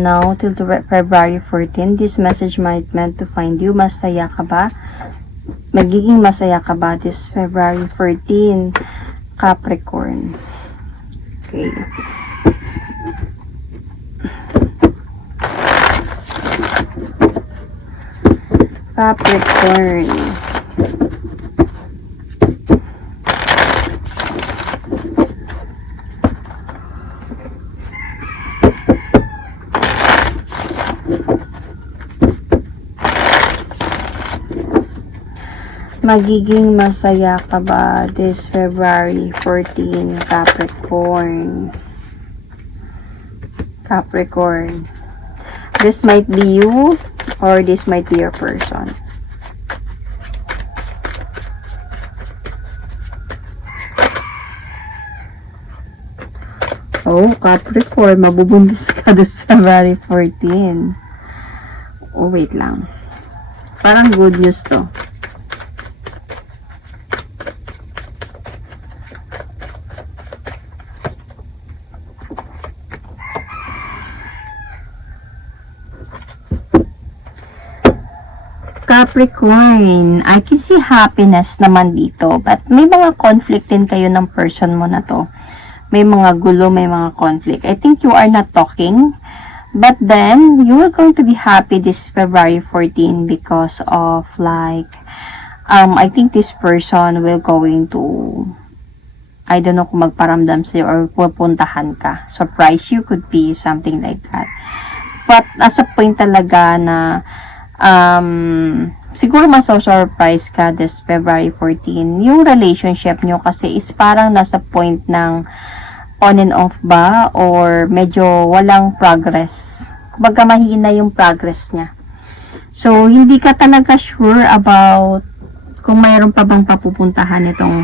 Now, till February 14, this message might meant to find you. Masaya ka ba? Magiging masaya ka ba this February 14, Capricorn? Okay. Capricorn. Magiging masaya ka ba this February 14, Capricorn? Capricorn. This might be you or this might be your person. Oh, Capricorn, mabubundis ka this February 14. Oh, wait lang. Parang good news to. Capricorn, I can see happiness naman dito, but may mga conflict din kayo ng person mo na to. May mga gulo, may mga conflict. I think you are not talking, but then you are going to be happy this February 14 because of like, I think this person will going to, I don't know kung magparamdam sa'yo or pupuntahan ka. Surprise you, could be something like that. But as a point talaga na siguro maso-surprise ka this February 14 yung relationship nyo kasi is parang nasa point ng on and off ba or medyo walang progress, kumbaga mahina yung progress niya, so hindi ka talaga sure about kung mayroon pa bang papupuntahan itong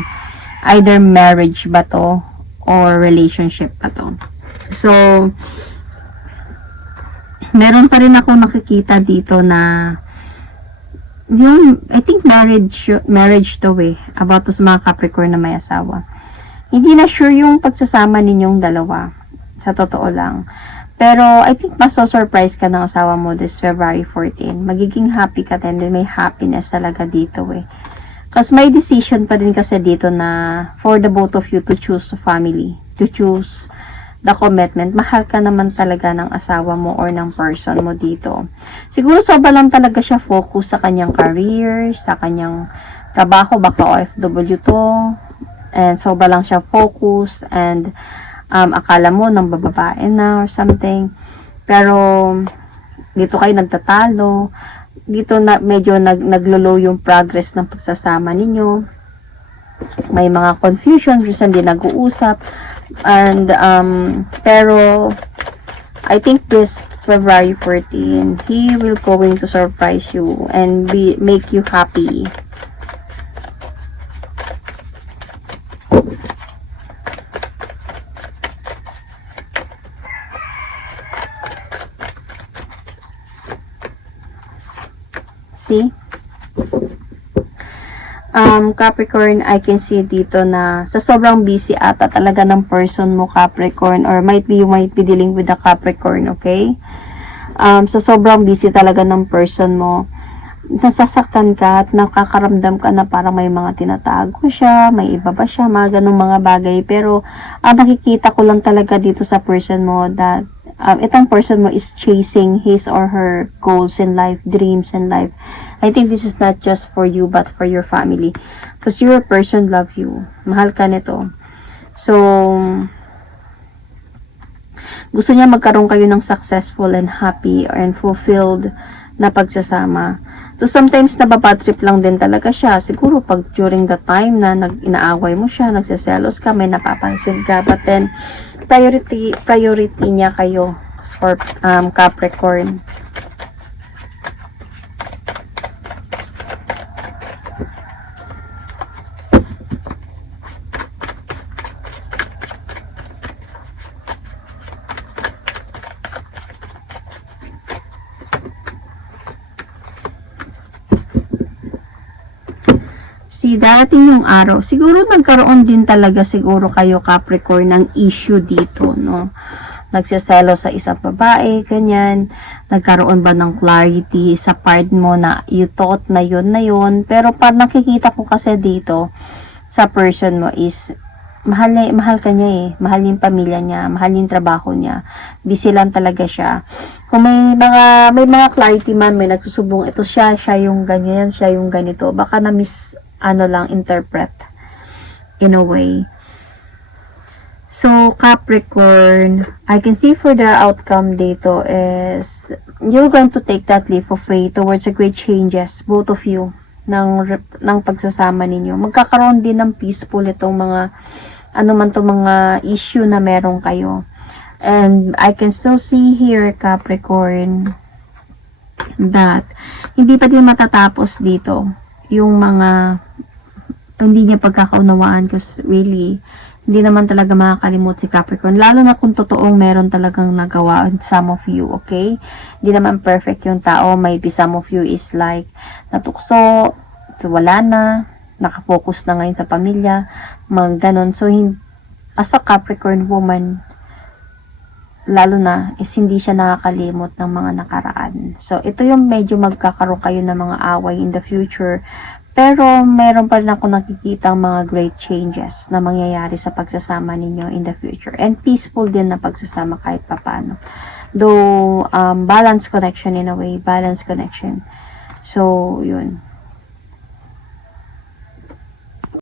either marriage ba to or relationship pa to. So meron pa rin ako nakikita dito na yung, I think marriage to about to sa mga Capricorn na may asawa. Hindi na sure yung pagsasama ninyong dalawa. Sa totoo lang. Pero, I think maso-surprise ka ng asawa mo this February 14. Magiging happy ka din. May happiness talaga dito Kasi may decision pa din kasi dito na for the both of you to choose a family. To choose the commitment. Mahal ka naman talaga ng asawa mo or ng person mo dito. Siguro sobra lang talaga siya focus sa kanyang career, sa kanyang trabaho, baka OFW to, and sobra lang siya focus, and akala mo nang bababae na or something. Pero dito kayo nagtatalo, dito na medyo naglo-low yung progress ng pagsasama ninyo. May mga confusions, reason din nag-uusap. And pero I think this February 14 he will going to surprise you and make you happy. See? Capricorn, I can see dito na sa sobrang busy ata talaga ng person mo, Capricorn, or you might be dealing with the Capricorn, okay? Sa sobrang busy talaga ng person mo, nasasaktan ka at nakakaramdam ka na parang may mga tinatago siya, may iba ba siya, mga ganong mga bagay. Pero, nakikita ko lang talaga dito sa person mo that itong person mo is chasing his or her goals in life, dreams in life. I think this is not just for you but for your family. Because your person love you. Mahal ka nito. So, gusto niya magkaroon kayo ng successful and happy and fulfilled na pagsasama. So, sometimes nababatrip lang din talaga siya. Siguro pag during the time na inaaway mo siya, nagseselos ka, may napapansin ka. But then, priority niya kayo for Capricorn. See, darating yung araw. Siguro nagkaroon din talaga siguro kayo Capricorn ng issue dito, no? nagsiselo sa isang babae, ganyan, nagkaroon ba ng clarity sa part mo na you thought na yun, pero parang nakikita ko kasi dito, sa person mo is, mahal ka niya mahal yung pamilya niya, mahal yung trabaho niya, busy lang talaga siya. Kung may mga clarity man, may nagsusubong, ito siya yung ganyan, siya yung ganito, baka na interpret in a way. So, Capricorn, I can see for the outcome dito is you're going to take that leap of faith towards a great changes, both of you, ng pagsasama ninyo. Magkakaroon din ng peaceful itong mga, mga issue na meron kayo. And I can still see here, Capricorn, that hindi pa din matatapos dito yung mga hindi niya pagkakaunawaan, kasi really, hindi naman talaga makakalimot si Capricorn. Lalo na kung totoong meron talagang nagawa in some of you, okay? Hindi naman perfect yung tao. Maybe some of you is like, natukso, wala na, nakafocus na ngayon sa pamilya, mga ganon. So, as a Capricorn woman, lalo na, is hindi siya nakakalimot ng mga nakaraan. So, ito yung medyo magkakaroon kayo ng mga away in the future. Pero, meron pa rin ako nakikita mga great changes na mangyayari sa pagsasama ninyo in the future. And peaceful din na pagsasama kahit papano. Though, balance connection in a way. Balance connection. So, yun.